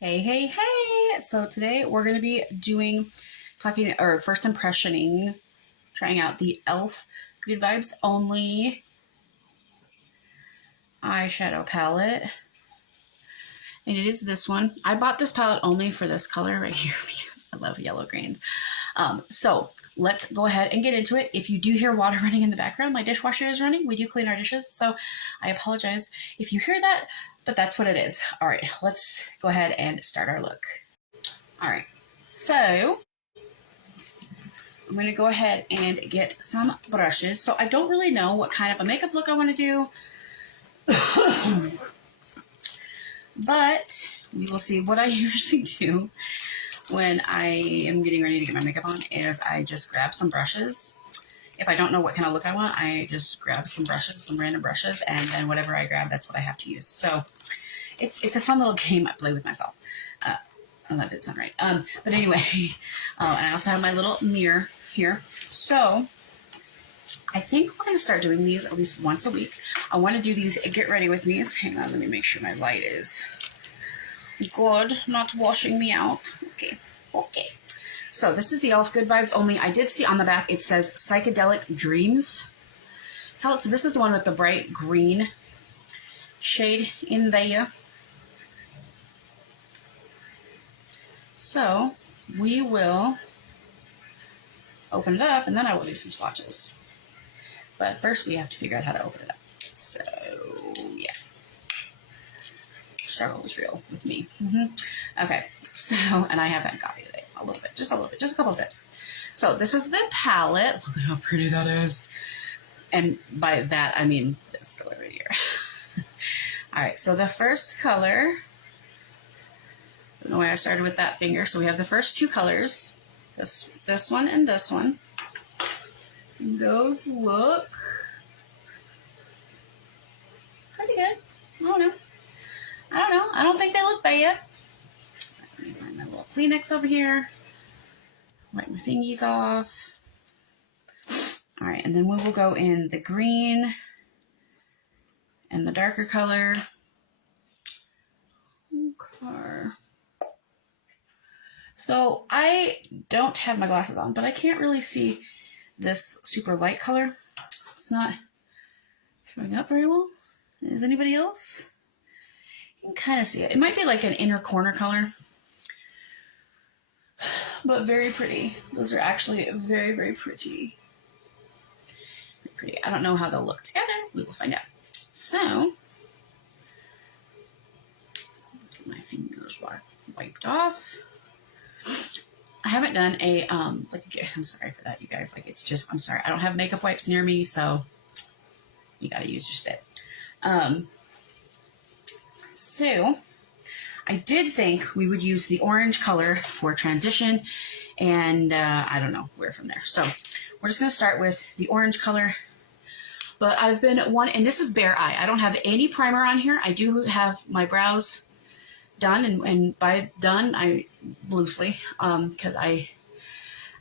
Hey, hey, hey! So today we're going to be first impressioning, trying out the e.l.f. Good Vibes Only eyeshadow palette. And it is this one. I bought this palette only for this color right here because I love yellow greens. So let's go ahead and get into it. If you do hear water running in the background, my dishwasher is running. We do clean our dishes, so I apologize if you hear that, but that's what it is. All right, let's go ahead and start our look. All right, so I'm going to go ahead and get some brushes. So I don't really know what kind of a makeup look I want to do, but we will see. What I usually do when I am getting ready to get my makeup on is I just grab some brushes. If I don't know what kind of look I want, I just grab some brushes, some random brushes, and then whatever I grab, that's what I have to use. So it's a fun little game I play with myself. Oh, that did sound right. But anyway, and I also have my little mirror here. So I think we're going to start doing these at least once a week. I want to do these get ready with me's. Hang on, let me make sure my light is good, not washing me out. Okay. So this is the e.l.f. Good Vibes Only. I did see on the back it says Psychedelic Dreams. So this is the one with the bright green shade in there. So we will open it up and then I will do some swatches. But first we have to figure out how to open it up. So yeah. Struggle is real with me. Okay, so, and I have had coffee today. A little bit, just a couple sips. So this is the palette. Look at how pretty that is. And by that, I mean this color right here. All right, so the first color, I don't know why I started with that finger. So we have the first two colors, this one and this one. Those look pretty good. I don't know. I don't think they look bad. Let me find my little Kleenex over here. Wipe my fingies off. All right, and then we will go in the green and the darker color. Okay. So I don't have my glasses on, but I can't really see this super light color. It's not showing up very well. Is anybody else? You can kind of see it. It might be like an inner corner color, but very pretty. Those are actually very, very pretty. I don't know how they'll look together. We will find out. So, get my fingers wiped off. I haven't done a, I'm sorry for that, you guys. I'm sorry. I don't have makeup wipes near me, so you got to use your spit. So, I did think we would use the orange color for transition, and I don't know where from there. So, we're just going to start with the orange color. But I've been and this is bare eye. I don't have any primer on here. I do have my brows done, and by done, I loosely, because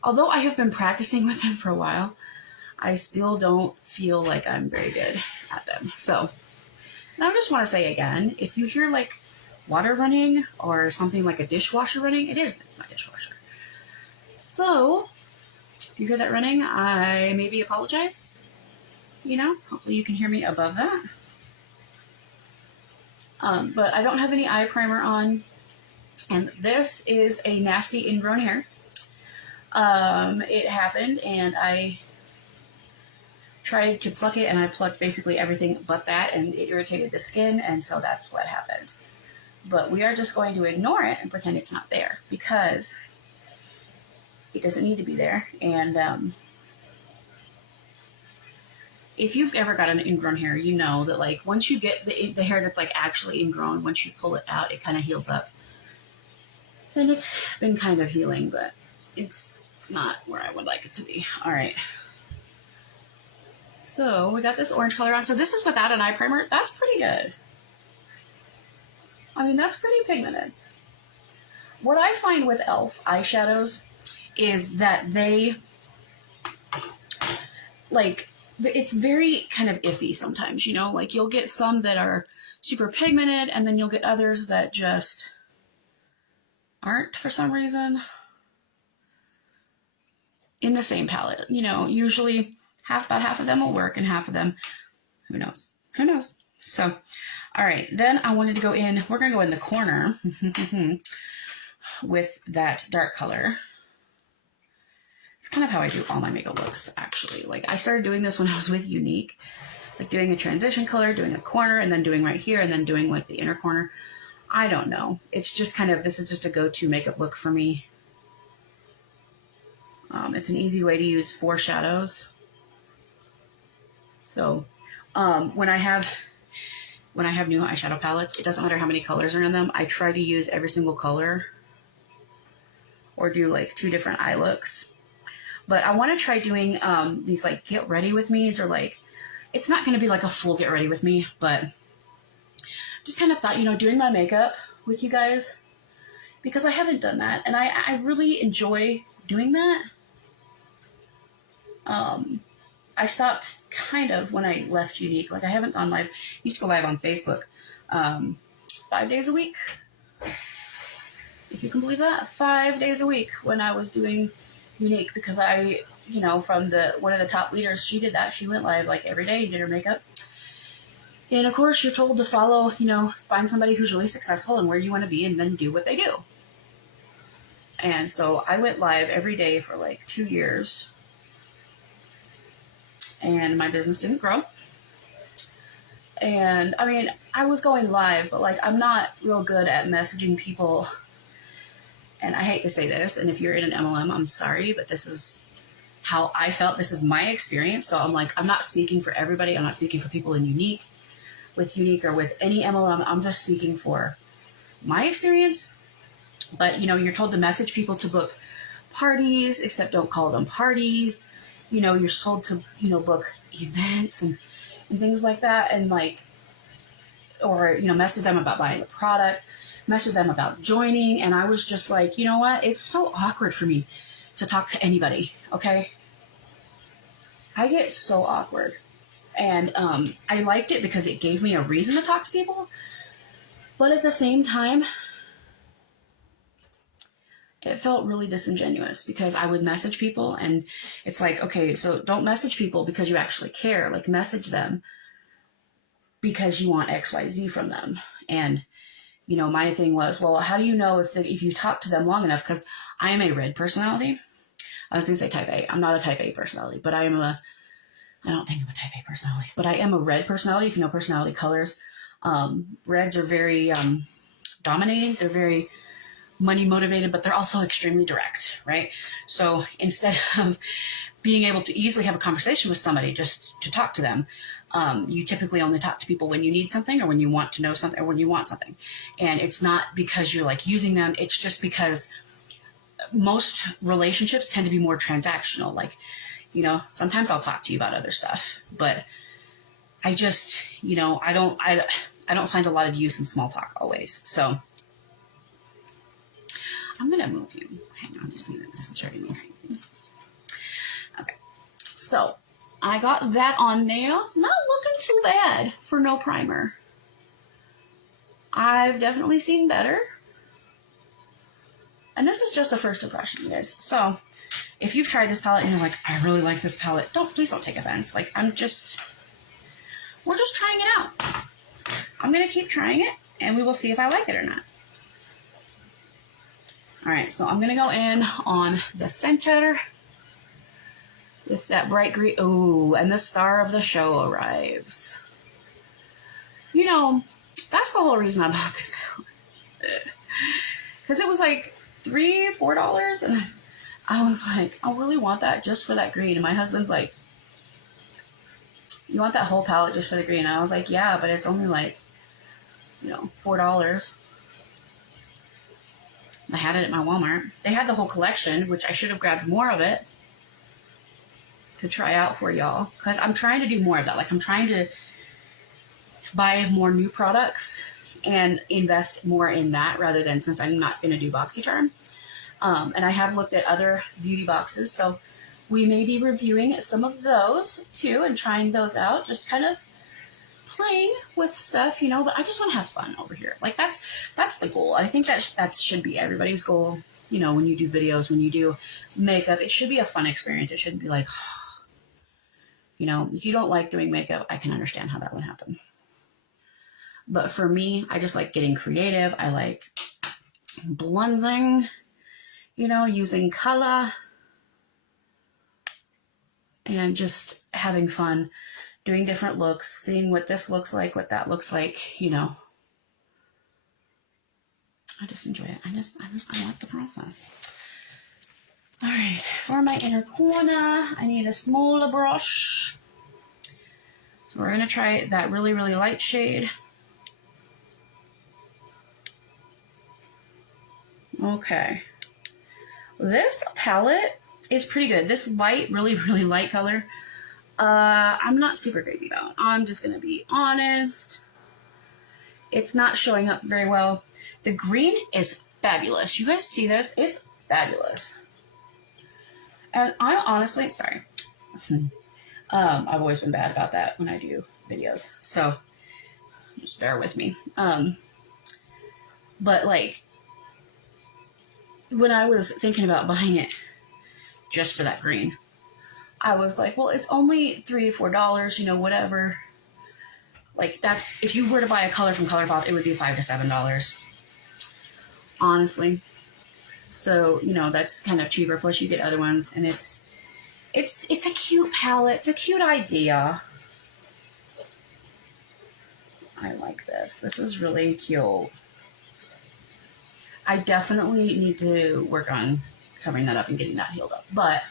although I have been practicing with them for a while, I still don't feel like I'm very good at them. So, and I just want to say again, if you hear like water running or something like a dishwasher running, it's my dishwasher. So, if you hear that running, I maybe apologize. Hopefully you can hear me above that. But I don't have any eye primer on. And this is a nasty ingrown hair. It happened and I tried to pluck it and I plucked basically everything but that, and it irritated the skin, and so that's what happened. But we are just going to ignore it and pretend it's not there because it doesn't need to be there. And if you've ever got an ingrown hair, you know that like once you get the hair that's like actually ingrown, once you pull it out, it kind of heals up. And it's been kind of healing, but it's not where I would like it to be. All right. So we got this orange color on. So this is without an eye primer. That's pretty good. I mean, that's pretty pigmented. What I find with e.l.f. eyeshadows is that they it's very kind of iffy sometimes, like you'll get some that are super pigmented and then you'll get others that just aren't, for some reason, in the same palette. You know, usually about half of them will work and half of them, who knows? Who knows? So, all right, then I wanted to go in, we're going to go in the corner with that dark color. It's kind of how I do all my makeup looks, actually. Like, I started doing this when I was with Unique, like doing a transition color, doing a corner, and then doing right here, and then doing like the inner corner. I don't know. It's just kind of, this is just a go-to makeup look for me. It's an easy way to use 4 shadows. So when I have new eyeshadow palettes, it doesn't matter how many colors are in them. I try to use every single color or do like 2 different eye looks. But I want to try doing these like get ready with me's, or like, it's not going to be like a full get ready with me, but just kind of thought, you know, doing my makeup with you guys, because I haven't done that. And I really enjoy doing that. I stopped kind of when I left Unique. Like, I haven't gone live. I used to go live on Facebook 5 days a week. If you can believe that. 5 days a week when I was doing Unique, because I, you know, from one of the top leaders, she did that. She went live like every day and did her makeup. And of course, you're told to follow, you know, find somebody who's really successful and where you want to be, and then do what they do. And so I went live every day for like 2 years. And my business didn't grow. And I mean, I was going live, but like, I'm not real good at messaging people. And I hate to say this, and if you're in an MLM, I'm sorry, but this is how I felt. This is my experience. So I'm like, I'm not speaking for everybody. I'm not speaking for people in Unique, with Unique, or with any MLM. I'm just speaking for my experience. But, you know, you're told to message people to book parties, except don't call them parties. You know, you're told to, you know, book events and things like that. And like, or, you know, message them about buying a product, message them about joining. And I was just like, you know what? It's so awkward for me to talk to anybody. Okay. I get so awkward. And I liked it because it gave me a reason to talk to people. But at the same time, it felt really disingenuous, because I would message people and it's like, okay, so don't message people because you actually care. Like, message them because you want XYZ from them. And, you know, my thing was, well, how do you know if you talk to them long enough? Because I am a red personality. I was going to say type A. I'm not a type A personality, but I don't think I'm a type A personality, but I am a red personality. If you know personality colors, reds are very dominating. They're very money motivated, but they're also extremely direct, right? So instead of being able to easily have a conversation with somebody just to talk to them, you typically only talk to people when you need something, or when you want to know something, or when you want something. And it's not because you're like using them. It's just because most relationships tend to be more transactional. Like, you know, sometimes I'll talk to you about other stuff, but I just, you know, I don't find a lot of use in small talk always. So I'm going to move you. Hang on just a minute. This is driving me crazy. Okay. So I got that on there. Not looking too bad for no primer. I've definitely seen better. And this is just a first impression, you guys. So if you've tried this palette and you're like, I really like this palette, please don't take offense. Like, we're just trying it out. I'm going to keep trying it and we will see if I like it or not. All right, so I'm going to go in on the center with that bright green. Ooh, and the star of the show arrives. You know, that's the whole reason I bought this palette. Because it was like $3, $4, and I was like, I really want that just for that green. And my husband's like, you want that whole palette just for the green? And I was like, yeah, but it's only like, you know, $4. I had it at my Walmart. They had the whole collection, which I should have grabbed more of it to try out for y'all. Because I'm trying to do more of that. Like, I'm trying to buy more new products and invest more in that, rather than, since I'm not going to do BoxyCharm. And I have looked at other beauty boxes. So we may be reviewing some of those too and trying those out. Just kind of playing with stuff, you know, but I just want to have fun over here. Like that's the goal. I think that should be everybody's goal. You know, when you do videos, when you do makeup, it should be a fun experience. It shouldn't be like, you know, if you don't like doing makeup, I can understand how that would happen. But for me, I just like getting creative. I like blending, you know, using color and just having fun, doing different looks, seeing what this looks like, what that looks like, you know. I just enjoy it. I like the process. All right, for my inner corner, I need a smaller brush. So we're gonna try that really, really light shade. Okay. This palette is pretty good. This light, really, really light color, I'm not super crazy about. I'm just gonna be honest. It's not showing up very well. The green is fabulous. You guys see this? It's fabulous. And I'm honestly, sorry. I've always been bad about that when I do videos. So just bear with me. But like, when I was thinking about buying it just for that green, I was like, well, it's only $3 to $4, you know, whatever. Like, that's, if you were to buy a color from ColourPop, it would be $5 to $7, honestly. So, you know, that's kind of cheaper. Plus, you get other ones, and it's a cute palette. It's a cute idea. I like this. This is really cute. I definitely need to work on covering that up and getting that healed up, but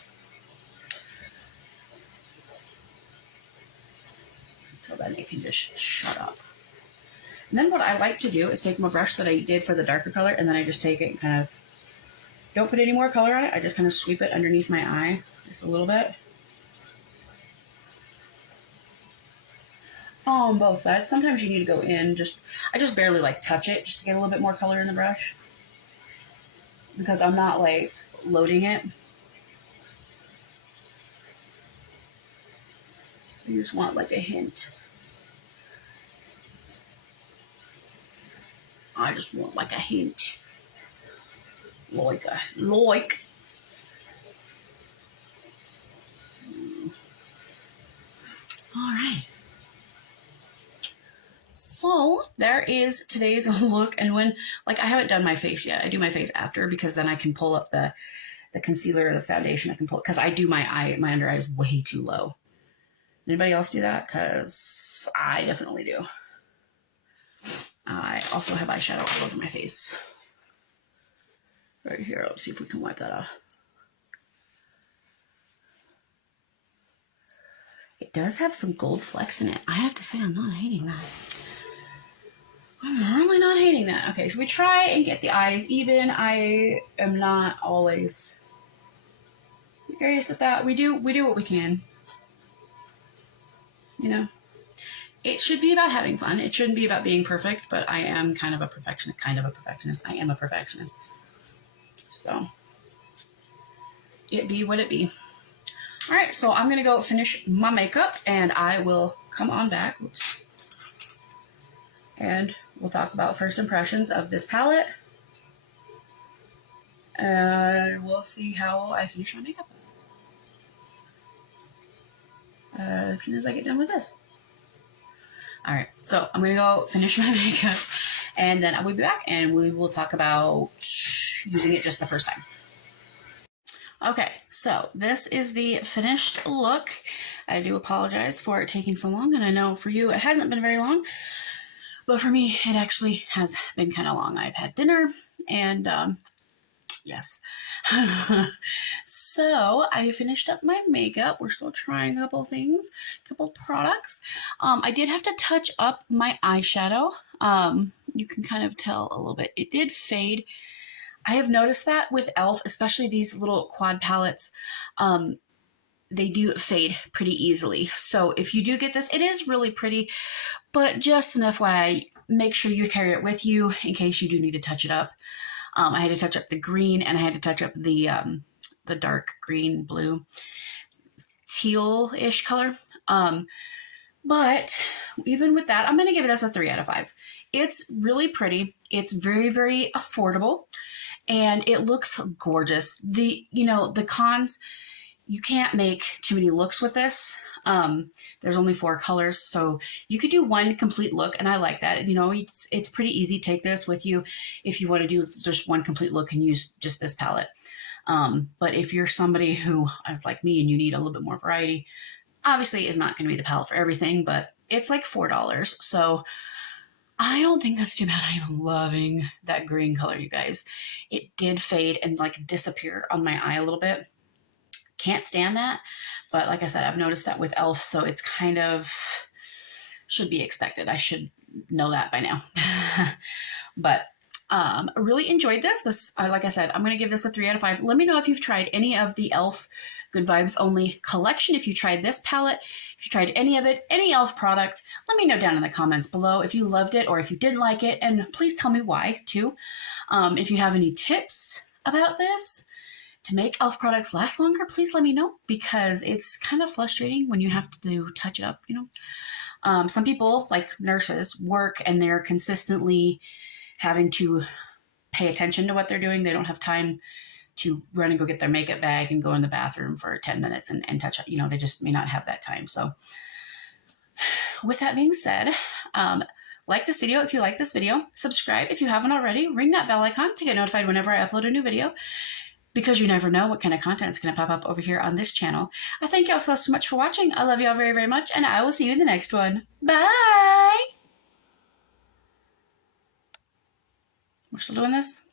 until then it can just shut up. And then what I like to do is take my brush that I did for the darker color, and then I just take it and kind of don't put any more color on it. I just kind of sweep it underneath my eye just a little bit. On both sides. Sometimes you need to go in, I just barely like touch it just to get a little bit more color in the brush, because I'm not like loading it. You just want like a hint. I just want like a hint. Like. All right. So there is today's look, and when, like, I haven't done my face yet. I do my face after, because then I can pull up the concealer or the foundation. I can pull it, because I do my under eyes way too low. Anybody else do that? Because I definitely do. I also have eyeshadow all over my face. Right here. Let's see if we can wipe that off. It does have some gold flecks in it. I have to say, I'm not hating that. I'm really not hating that. Okay, so we try and get the eyes even. I am not always the greatest at that. We do what we can. You know? It should be about having fun. It shouldn't be about being perfect, but I am kind of a perfectionist. I am a perfectionist. So, it be what it be. All right, so I'm going to go finish my makeup, and I will come on back. Oops. And we'll talk about first impressions of this palette. And we'll see how I finish my makeup. As soon as I get done with this. All right, so I'm going to go finish my makeup, and then I will be back, and we will talk about using it just the first time. Okay, so this is the finished look. I do apologize for it taking so long, and I know for you it hasn't been very long, but for me it actually has been kind of long. I've had dinner, and yes. So I finished up my makeup. We're still trying a couple things, a couple products. I did have to touch up my eyeshadow. You can kind of tell a little bit. It did fade. I have noticed that with e.l.f., especially these little quad palettes, they do fade pretty easily. So if you do get this, it is really pretty, but just an FYI, make sure you carry it with you in case you do need to touch it up. I had to touch up the green, and I had to touch up the dark green, blue, teal-ish color. But even with that, I'm going to give this a 3 out of 5. It's really pretty. It's very, very affordable, and it looks gorgeous. The cons, you can't make too many looks with this. There's only 4 colors, so you could do one complete look, and I like that. It's pretty easy. Take this with you if you want to do just one complete look and use just this palette. But if you're somebody who is like me and you need a little bit more variety, obviously is not going to be the palette for everything, but it's like $4. So I don't think that's too bad. I am loving that green color, you guys. It did fade and like disappear on my eye a little bit. Can't stand that. But like I said, I've noticed that with e.l.f. So it's kind of should be expected. I should know that by now. But I really enjoyed this. Like I said, I'm going to give this a 3 out of 5. Let me know if you've tried any of the e.l.f. Good Vibes Only collection. If you tried this palette, if you tried any of it, any e.l.f. product, let me know down in the comments below if you loved it or if you didn't like it. And please tell me why too. If you have any tips about this to make e.l.f. products last longer, please let me know, because it's kind of frustrating when you have to touch it up, Some people, like nurses, work and they're consistently having to pay attention to what they're doing. They don't have time to run and go get their makeup bag and go in the bathroom for 10 minutes and touch it. They just may not have that time. So with that being said, like this video if you like this video, subscribe if you haven't already, ring that bell icon to get notified whenever I upload a new video, because you never know what kind of content is going to pop up over here on this channel. I thank y'all so much for watching. I love y'all very, very much, and I will see you in the next one. Bye! We're still doing this?